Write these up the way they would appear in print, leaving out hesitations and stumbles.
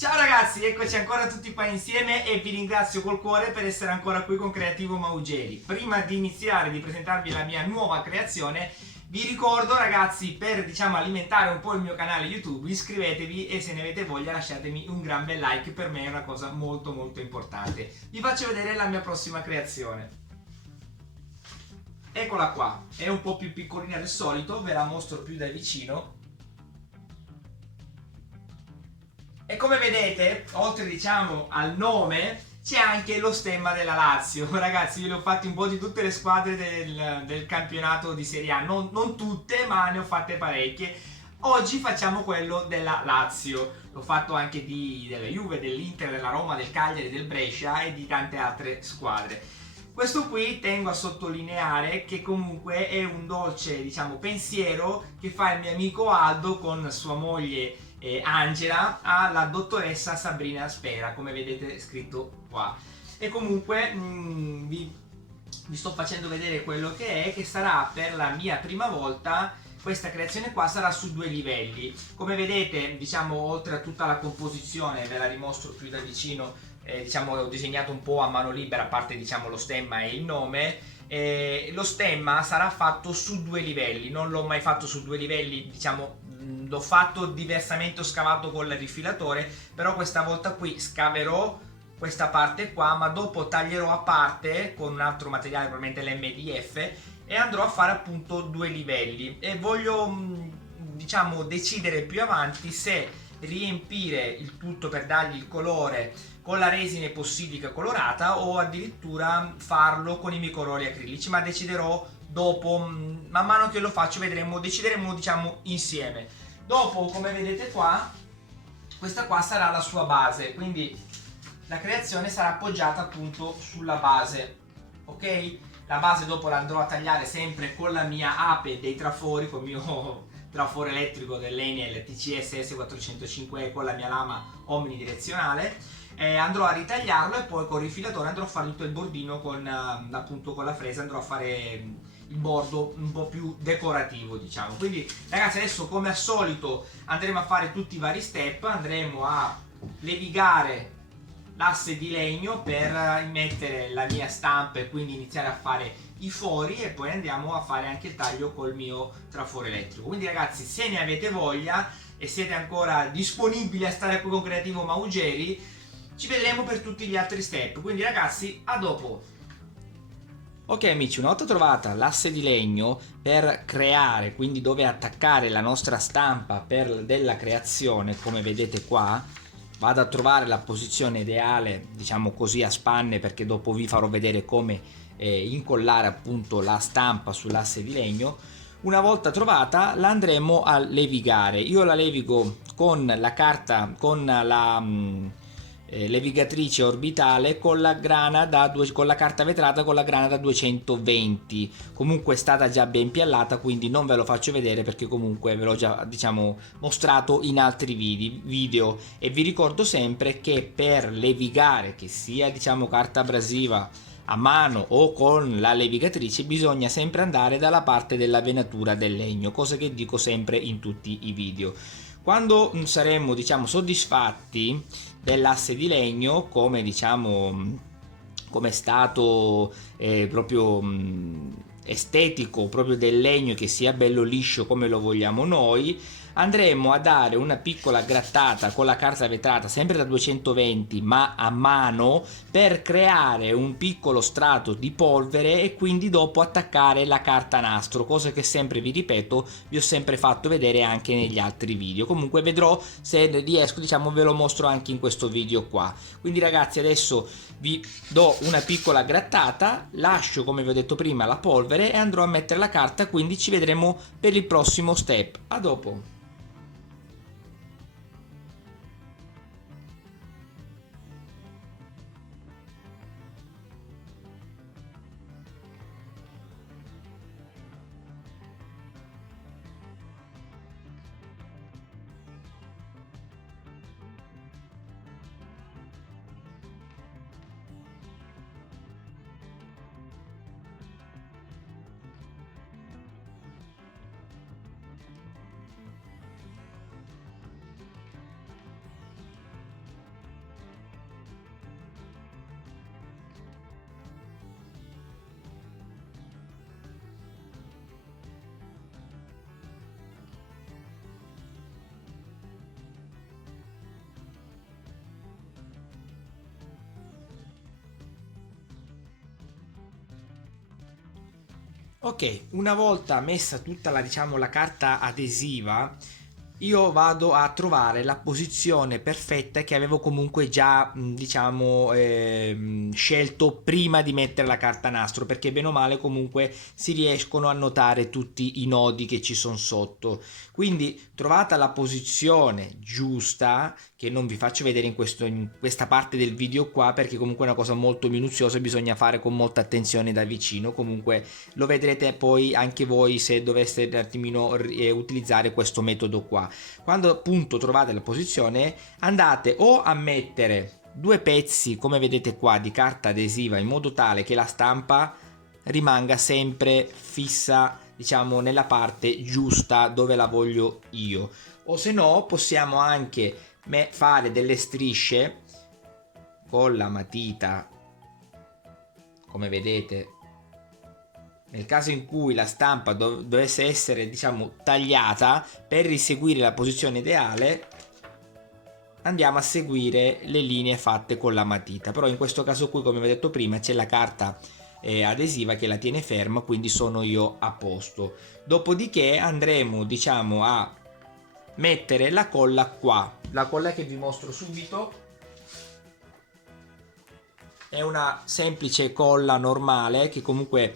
Ciao ragazzi, eccoci ancora tutti qua insieme e vi ringrazio col cuore per essere ancora qui con Creativo Maugeri. Prima di iniziare di presentarvi la mia nuova creazione, vi ricordo ragazzi, per alimentare un po' il mio canale YouTube, iscrivetevi e se ne avete voglia lasciatemi un gran bel like, per me è una cosa molto molto importante. Vi faccio vedere la mia prossima creazione. Eccola qua, è un po' più piccolina del solito, ve la mostro più da vicino. E come vedete, oltre al nome, c'è anche lo stemma della Lazio. Ragazzi, io le ho fatti un po' di tutte le squadre del campionato di Serie A, non tutte, ma ne ho fatte parecchie. Oggi facciamo quello della Lazio. L'ho fatto anche della Juve, dell'Inter, della Roma, del Cagliari, del Brescia e di tante altre squadre. Questo qui tengo a sottolineare che comunque è un dolce, pensiero che fa il mio amico Aldo con sua moglie Angela alla dottoressa Sabrina Spera, come vedete scritto qua. E comunque vi sto facendo vedere quello che sarà per la mia prima volta. Questa creazione qua sarà su 2 livelli. Come vedete, oltre a tutta la composizione, ve la dimostro più da vicino, ho disegnato un po' a mano libera, a parte lo stemma e il nome. Lo stemma sarà fatto su 2 livelli, non l'ho mai fatto su 2 livelli, l'ho fatto diversamente, ho scavato col rifilatore, però questa volta qui scaverò questa parte qua, ma dopo taglierò a parte con un altro materiale, probabilmente l'MDF, e andrò a fare appunto 2 livelli e voglio decidere più avanti se riempire il tutto per dargli il colore con la resina epossidica colorata o addirittura farlo con i microroli acrilici, ma deciderò dopo, man mano che lo faccio decideremo insieme. Dopo, come vedete qua, questa qua sarà la sua base, quindi la creazione sarà appoggiata appunto sulla base, ok? La base dopo la andrò a tagliare sempre con la mia ape dei trafori, con il mio traforo elettrico dell'Enel TCS S405 con la mia lama omnidirezionale. Andrò a ritagliarlo e poi con il rifilatore andrò a fare tutto il bordino con la fresa, andrò a fare il bordo un po' più decorativo, Quindi ragazzi, adesso come al solito andremo a fare tutti i vari step, andremo a levigare l'asse di legno per mettere la mia stampa e quindi iniziare a fare i fori, e poi andiamo a fare anche il taglio col mio traforo elettrico. Quindi ragazzi, se ne avete voglia e siete ancora disponibili a stare qui con Creativo Maugeri, ci vedremo per tutti gli altri step. Quindi ragazzi, a dopo. Ok amici, una volta trovata l'asse di legno per creare, quindi dove attaccare la nostra stampa della creazione, come vedete qua, vado a trovare la posizione ideale, così a spanne, perché dopo vi farò vedere come incollare appunto la stampa sull'asse di legno. Una volta trovata la andremo a levigare. Io la levigo con la carta, con la levigatrice orbitale con la grana con la carta vetrata con la grana da 220. Comunque è stata già ben piallata, quindi non ve lo faccio vedere perché comunque ve l'ho già mostrato in altri video. E vi ricordo sempre che per levigare, che sia carta abrasiva a mano o con la levigatrice, bisogna sempre andare dalla parte della venatura del legno, cosa che dico sempre in tutti i video. Quando saremo soddisfatti dell'asse di legno, come come stato proprio estetico, proprio del legno, che sia bello liscio come lo vogliamo noi, andremo a dare una piccola grattata con la carta vetrata sempre da 220 ma a mano, per creare un piccolo strato di polvere e quindi dopo attaccare la carta nastro, cosa che sempre, vi ripeto, vi ho sempre fatto vedere anche negli altri video. Comunque vedrò se riesco, ve lo mostro anche in questo video qua. Quindi ragazzi, adesso vi do una piccola grattata, lascio, come vi ho detto prima, la polvere e andrò a mettere la carta, quindi ci vedremo per il prossimo step. A dopo. Ok, una volta messa tutta la, diciamo, la carta adesiva, io vado a trovare la posizione perfetta che avevo comunque già, diciamo, scelto prima di mettere la carta nastro, perché bene o male comunque si riescono a notare tutti i nodi che ci sono sotto. Quindi trovata la posizione giusta, che non vi faccio vedere in questa parte del video qua, perché comunque è una cosa molto minuziosa, bisogna fare con molta attenzione da vicino. Comunque lo vedrete poi anche voi se doveste un attimino utilizzare questo metodo qua. Quando appunto trovate la posizione, andate o a mettere due pezzi, come vedete qua, di carta adesiva, in modo tale che la stampa rimanga sempre fissa, diciamo, nella parte giusta dove la voglio io. O se no possiamo anche fare delle strisce con la matita, come vedete. Nel caso in cui la stampa dovesse essere, diciamo, tagliata, per riseguire la posizione ideale andiamo a seguire le linee fatte con la matita. Però in questo caso qui, come vi ho detto prima, c'è la carta adesiva che la tiene ferma, quindi sono io a posto. Dopodiché andremo, diciamo, a mettere la colla qua, la colla che vi mostro subito. È una semplice colla normale che comunque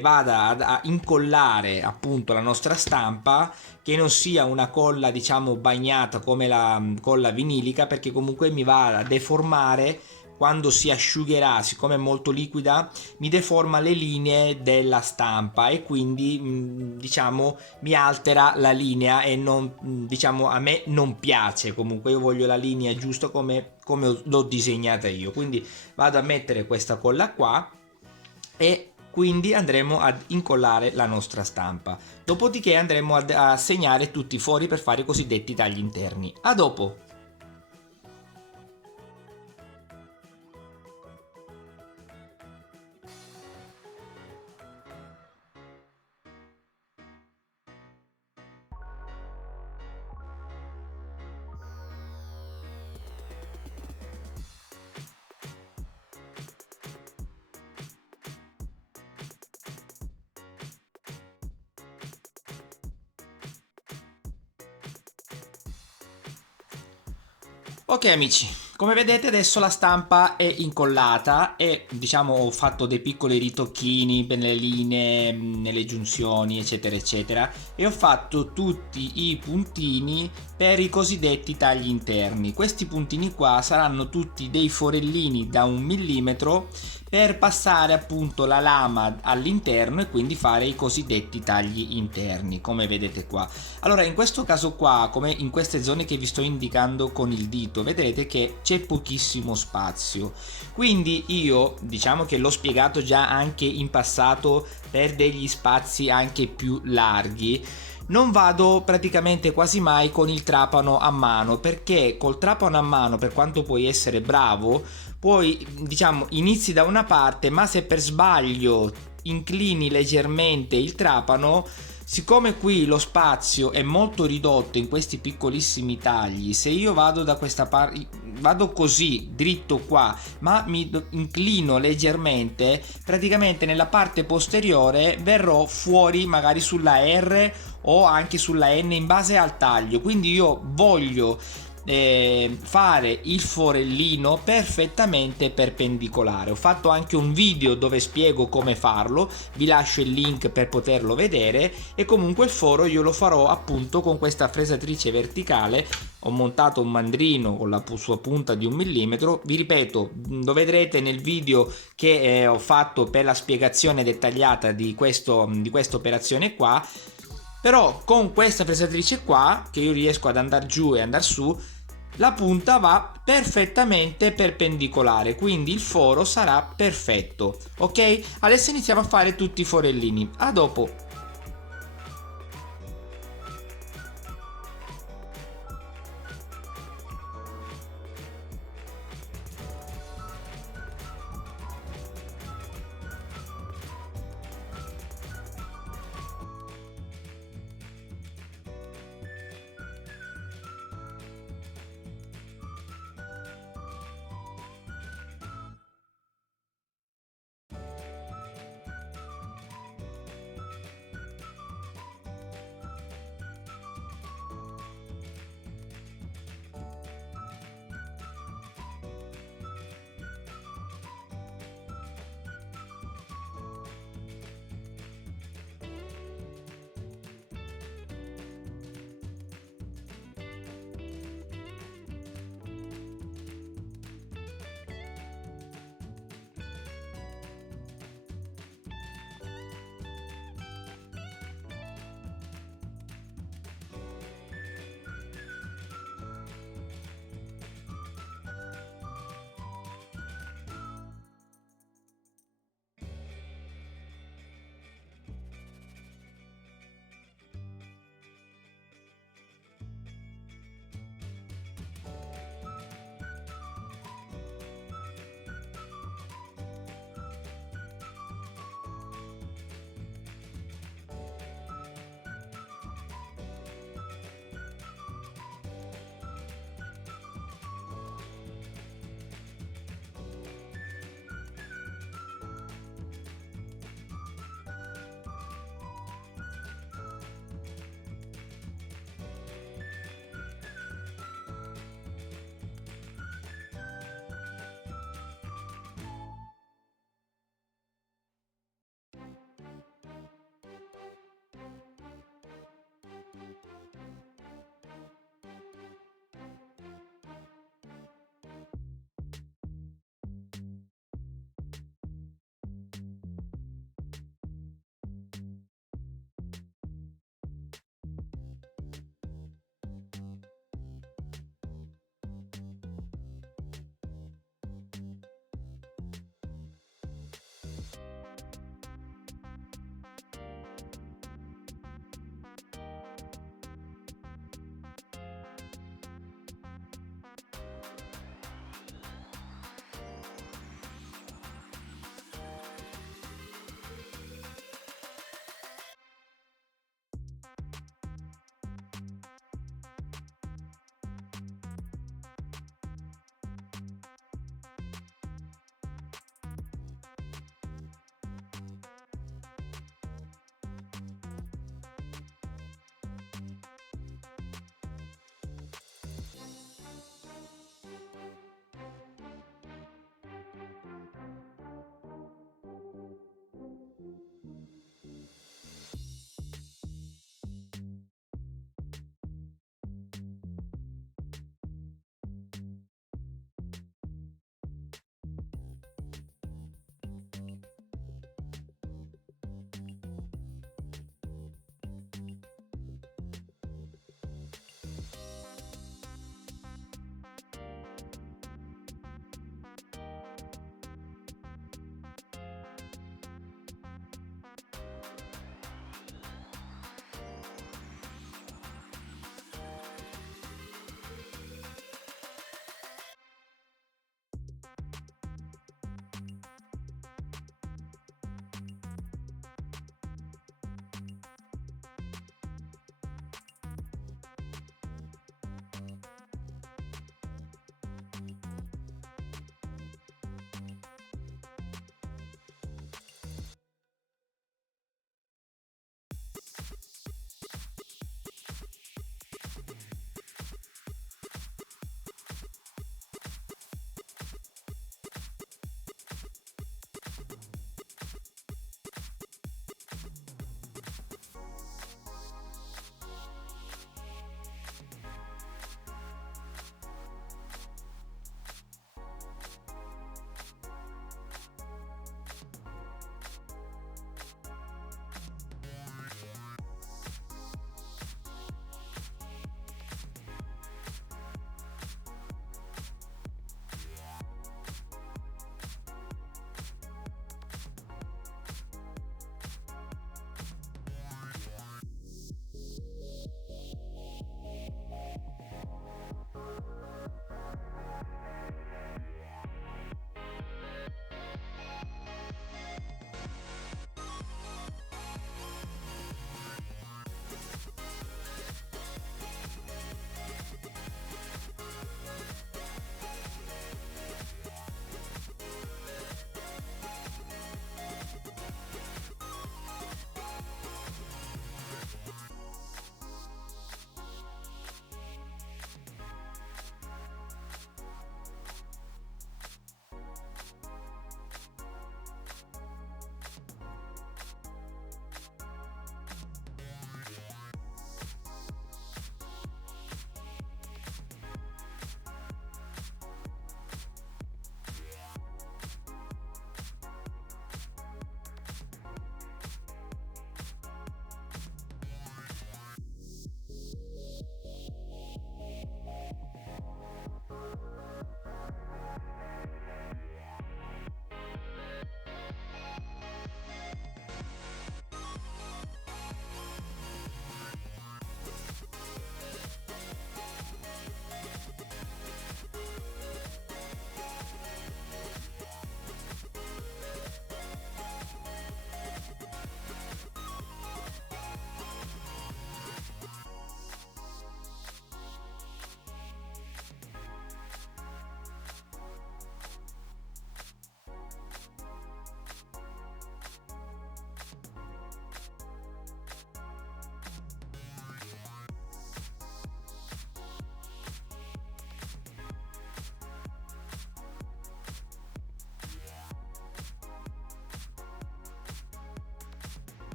vada a incollare appunto la nostra stampa, che non sia una colla, diciamo, bagnata come la colla vinilica, perché comunque mi va a deformare quando si asciugherà. Siccome è molto liquida, mi deforma le linee della stampa e quindi diciamo mi altera la linea e non, diciamo, a me non piace. Comunque io voglio la linea giusta come l'ho disegnata io, quindi vado a mettere questa colla qua e quindi andremo ad incollare la nostra stampa. Dopodiché andremo a segnare tutti i fori per fare i cosiddetti tagli interni. A dopo! Ok amici, come vedete adesso la stampa è incollata e diciamo ho fatto dei piccoli ritocchini nelle linee, nelle giunzioni eccetera eccetera, e ho fatto tutti i puntini per i cosiddetti tagli interni. Questi puntini qua saranno tutti dei forellini da 1 mm per passare appunto la lama all'interno e quindi fare i cosiddetti tagli interni, come vedete qua. Allora in questo caso qua, come in queste zone che vi sto indicando con il dito, vedrete che c'è pochissimo spazio, quindi io diciamo che l'ho spiegato già anche in passato per degli spazi anche più larghi. Non vado praticamente quasi mai con il trapano a mano, perché col trapano a mano, per quanto puoi essere bravo, poi diciamo inizi da una parte, ma se per sbaglio inclini leggermente il trapano, siccome qui lo spazio è molto ridotto in questi piccolissimi tagli, se io vado da questa parte, vado così dritto qua, ma mi inclino leggermente, praticamente nella parte posteriore verrò fuori magari sulla R o anche sulla N in base al taglio. Quindi io voglio fare il forellino perfettamente perpendicolare. Ho fatto anche un video dove spiego come farlo, vi lascio il link per poterlo vedere. E comunque il foro io lo farò appunto con questa fresatrice verticale. Ho montato un mandrino con la sua punta di 1 mm. Vi ripeto, lo vedrete nel video che ho fatto per la spiegazione dettagliata di questa operazione qua. Però con questa fresatrice qua, che io riesco ad andare giù e andare su, la punta va perfettamente perpendicolare, quindi il foro sarà perfetto. Ok? Adesso iniziamo a fare tutti i forellini. A dopo.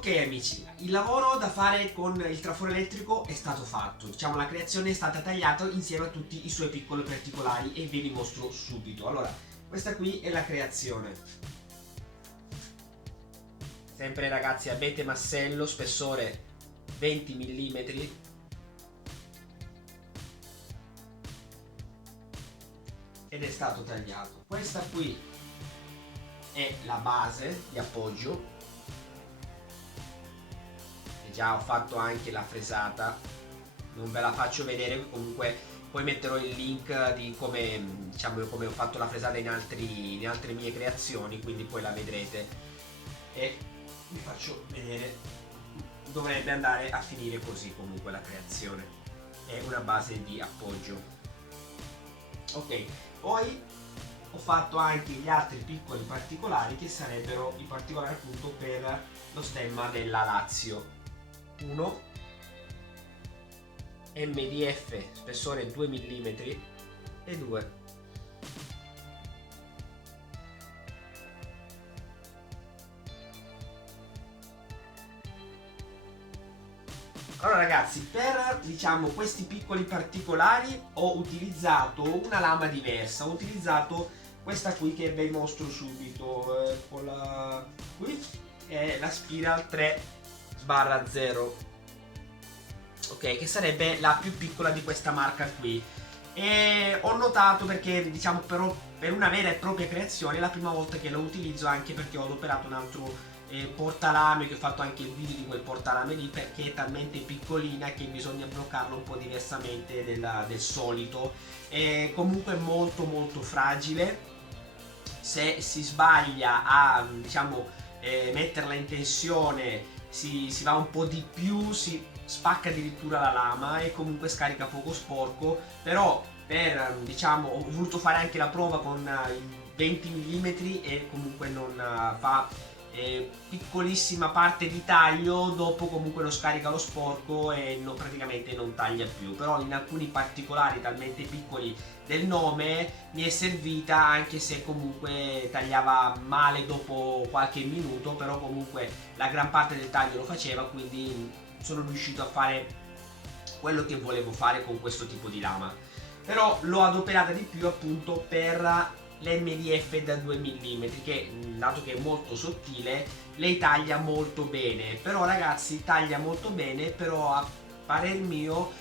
Ok amici, il lavoro da fare con il traforo elettrico è stato fatto, diciamo la creazione è stata tagliata insieme a tutti i suoi piccoli particolari e ve li mostro subito. Allora, questa qui è la creazione. Sempre ragazzi abete massello, spessore 20 mm. Ed è stato tagliato. Questa qui è la base di appoggio. Già ho fatto anche la fresata, non ve la faccio vedere, comunque poi metterò il link di come, diciamo, come ho fatto la fresata in altre mie creazioni, quindi poi la vedrete e vi faccio vedere. Dovrebbe andare a finire così comunque la creazione, è una base di appoggio. Ok, poi ho fatto anche gli altri piccoli particolari che sarebbero i particolari appunto per lo stemma della Lazio. 1 MDF spessore 2 mm e 2 allora ragazzi, per diciamo questi piccoli particolari ho utilizzato una lama diversa, ho utilizzato questa qui che vi mostro subito, con la qui è la Spiral 3/0, ok, che sarebbe la più piccola di questa marca qui. E ho notato, perché diciamo per una vera e propria creazione è la prima volta che lo utilizzo, anche perché ho adoperato un altro portalame, che ho fatto anche il video di quel portalame lì, perché è talmente piccolina che bisogna bloccarlo un po' diversamente del solito. È comunque molto molto fragile, se si sbaglia a diciamo metterla in tensione si va un po' di più, si spacca addirittura la lama e comunque scarica poco sporco. Però per diciamo ho voluto fare anche la prova con i 20 mm e comunque non fa piccolissima parte di taglio, dopo comunque lo scarica lo sporco e praticamente non taglia più. Però in alcuni particolari talmente piccoli del nome mi è servita, anche se comunque tagliava male dopo qualche minuto, però comunque la gran parte del taglio lo faceva, quindi sono riuscito a fare quello che volevo fare con questo tipo di lama. Però l'ho adoperata di più appunto per l'MDF da 2 mm, che dato che è molto sottile lei taglia molto bene. Però ragazzi taglia molto bene, però a parer mio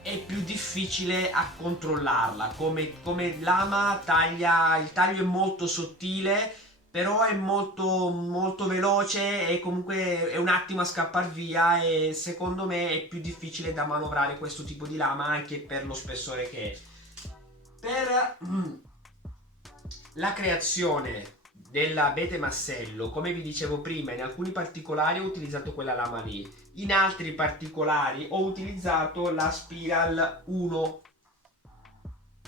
è più difficile a controllarla come lama. Taglia, il taglio è molto sottile, però è molto molto veloce e comunque è un attimo a scappar via, e secondo me è più difficile da manovrare questo tipo di lama, anche per lo spessore che è. Per la creazione dell'abete massello, come vi dicevo prima, in alcuni particolari ho utilizzato quella lama lì, in altri particolari ho utilizzato la Spiral 1.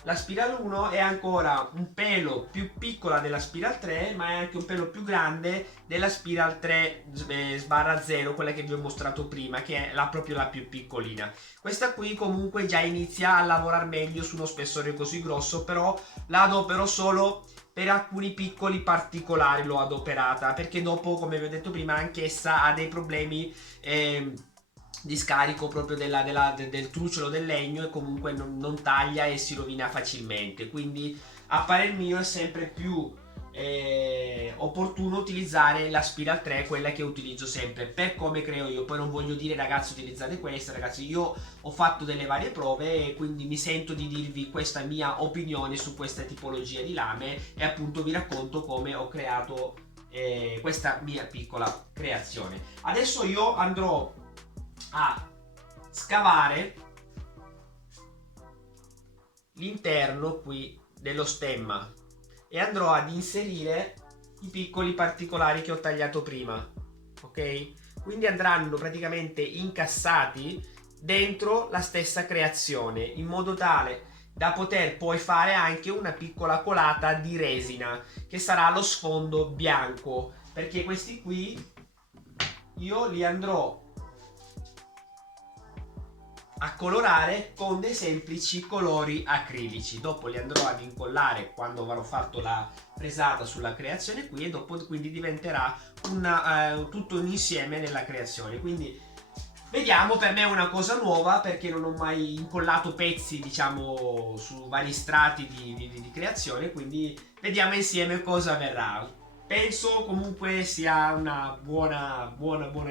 La Spiral 1 è ancora un pelo più piccola della Spiral 3, ma è anche un pelo più grande della Spiral 3/0, quella che vi ho mostrato prima, che è proprio la più piccolina. Questa qui comunque già inizia a lavorare meglio su uno spessore così grosso, però la adopero solo per alcuni piccoli particolari, l'ho adoperata, perché dopo, come vi ho detto prima, anch'essa ha dei problemi di scarico proprio del trucciolo del legno, e comunque non taglia e si rovina facilmente. Quindi a parer mio è sempre più opportuno utilizzare la Spiral 3, quella che utilizzo sempre per come creo io. Poi non voglio dire ragazzi utilizzate questa, ragazzi io ho fatto delle varie prove e quindi mi sento di dirvi questa mia opinione su questa tipologia di lame, e appunto vi racconto come ho creato questa mia piccola creazione. Adesso io andrò a scavare l'interno qui dello stemma e andrò ad inserire i piccoli particolari che ho tagliato prima, ok? Quindi andranno praticamente incassati dentro la stessa creazione, in modo tale da poter poi fare anche una piccola colata di resina che sarà lo sfondo bianco, perché questi qui io li andrò a colorare con dei semplici colori acrilici. Dopo li andrò ad incollare quando avrò fatto la fresata sulla creazione qui, e dopo quindi diventerà tutto un insieme nella creazione. Quindi vediamo, per me è una cosa nuova perché non ho mai incollato pezzi, diciamo, su vari strati di creazione, quindi vediamo insieme cosa verrà. Penso comunque sia una buona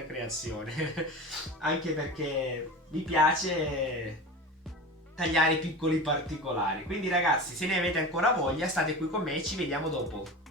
creazione, anche perché mi piace tagliare piccoli particolari. Quindi ragazzi, se ne avete ancora voglia, state qui con me e ci vediamo dopo.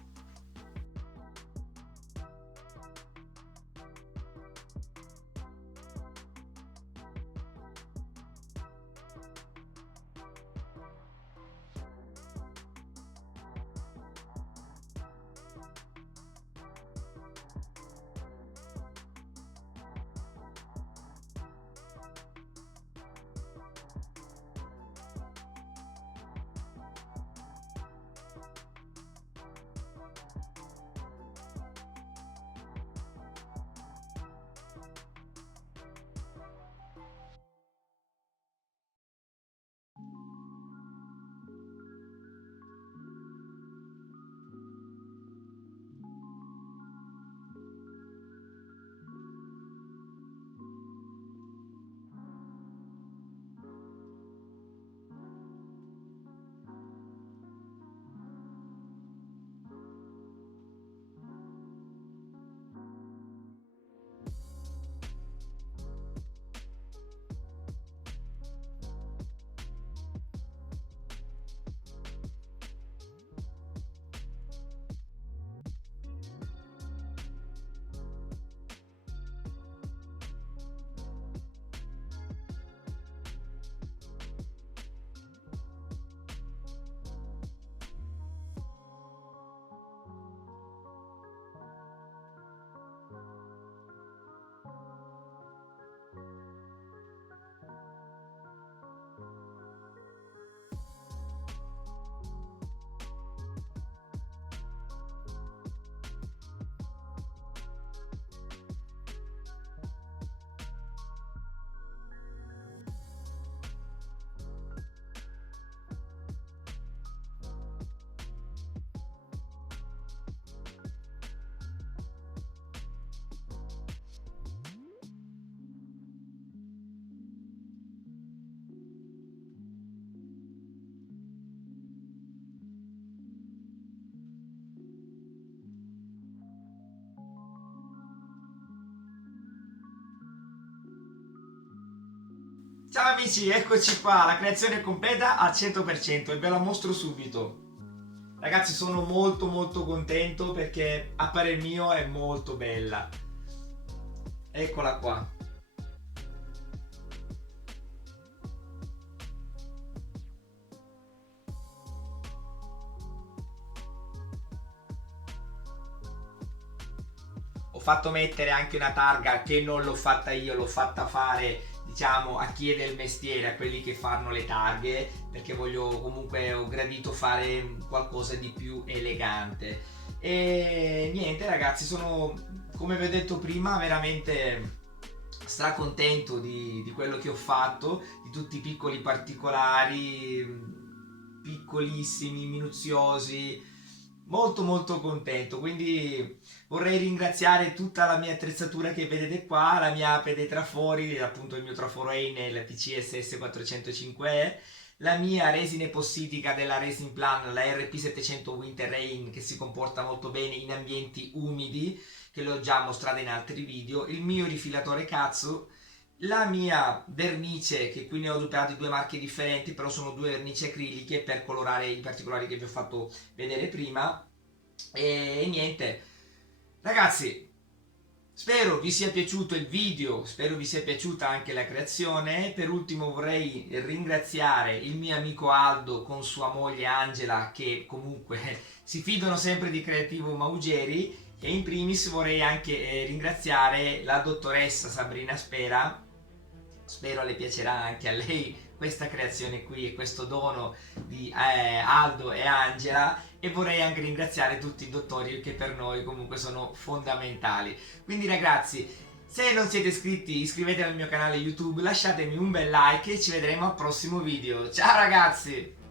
Ciao amici, eccoci qua, la creazione è completa al 100% e ve la mostro subito. Ragazzi, sono molto contento perché a parer mio è molto bella. Eccola qua. Ho fatto mettere anche una targa che non l'ho fatta io, l'ho fatta fare, diciamo, a chi è del mestiere, a quelli che fanno le targhe, perché voglio, comunque ho gradito fare qualcosa di più elegante. E niente ragazzi, sono, come vi ho detto prima, veramente stracontento di quello che ho fatto, di tutti i piccoli particolari, piccolissimi, minuziosi, molto contento. Quindi vorrei ringraziare tutta la mia attrezzatura che vedete qua, la mia ape dei trafori, appunto il mio traforo Heinel TCSS 405E, la mia resina epossidica della Resin Plan, la RP700 Winter Rain, che si comporta molto bene in ambienti umidi, che l'ho già mostrata in altri video, il mio rifilatore Katsu, la mia vernice, che qui ne ho adoperate due marche differenti, però sono due vernici acriliche per colorare i particolari che vi ho fatto vedere prima. E niente, ragazzi, spero vi sia piaciuto il video, spero vi sia piaciuta anche la creazione. Per ultimo vorrei ringraziare il mio amico Aldo con sua moglie Angela, che comunque si fidano sempre di Creativo Maugeri, e in primis vorrei anche ringraziare la dottoressa Sabrina Spera. Spero le piacerà anche a lei questa creazione qui e questo dono di Aldo e Angela, e vorrei anche ringraziare tutti i dottori che per noi comunque sono fondamentali. Quindi ragazzi, Se non siete iscritti, iscrivetevi al mio canale YouTube, lasciatemi un bel like e ci vedremo al prossimo video. Ciao ragazzi!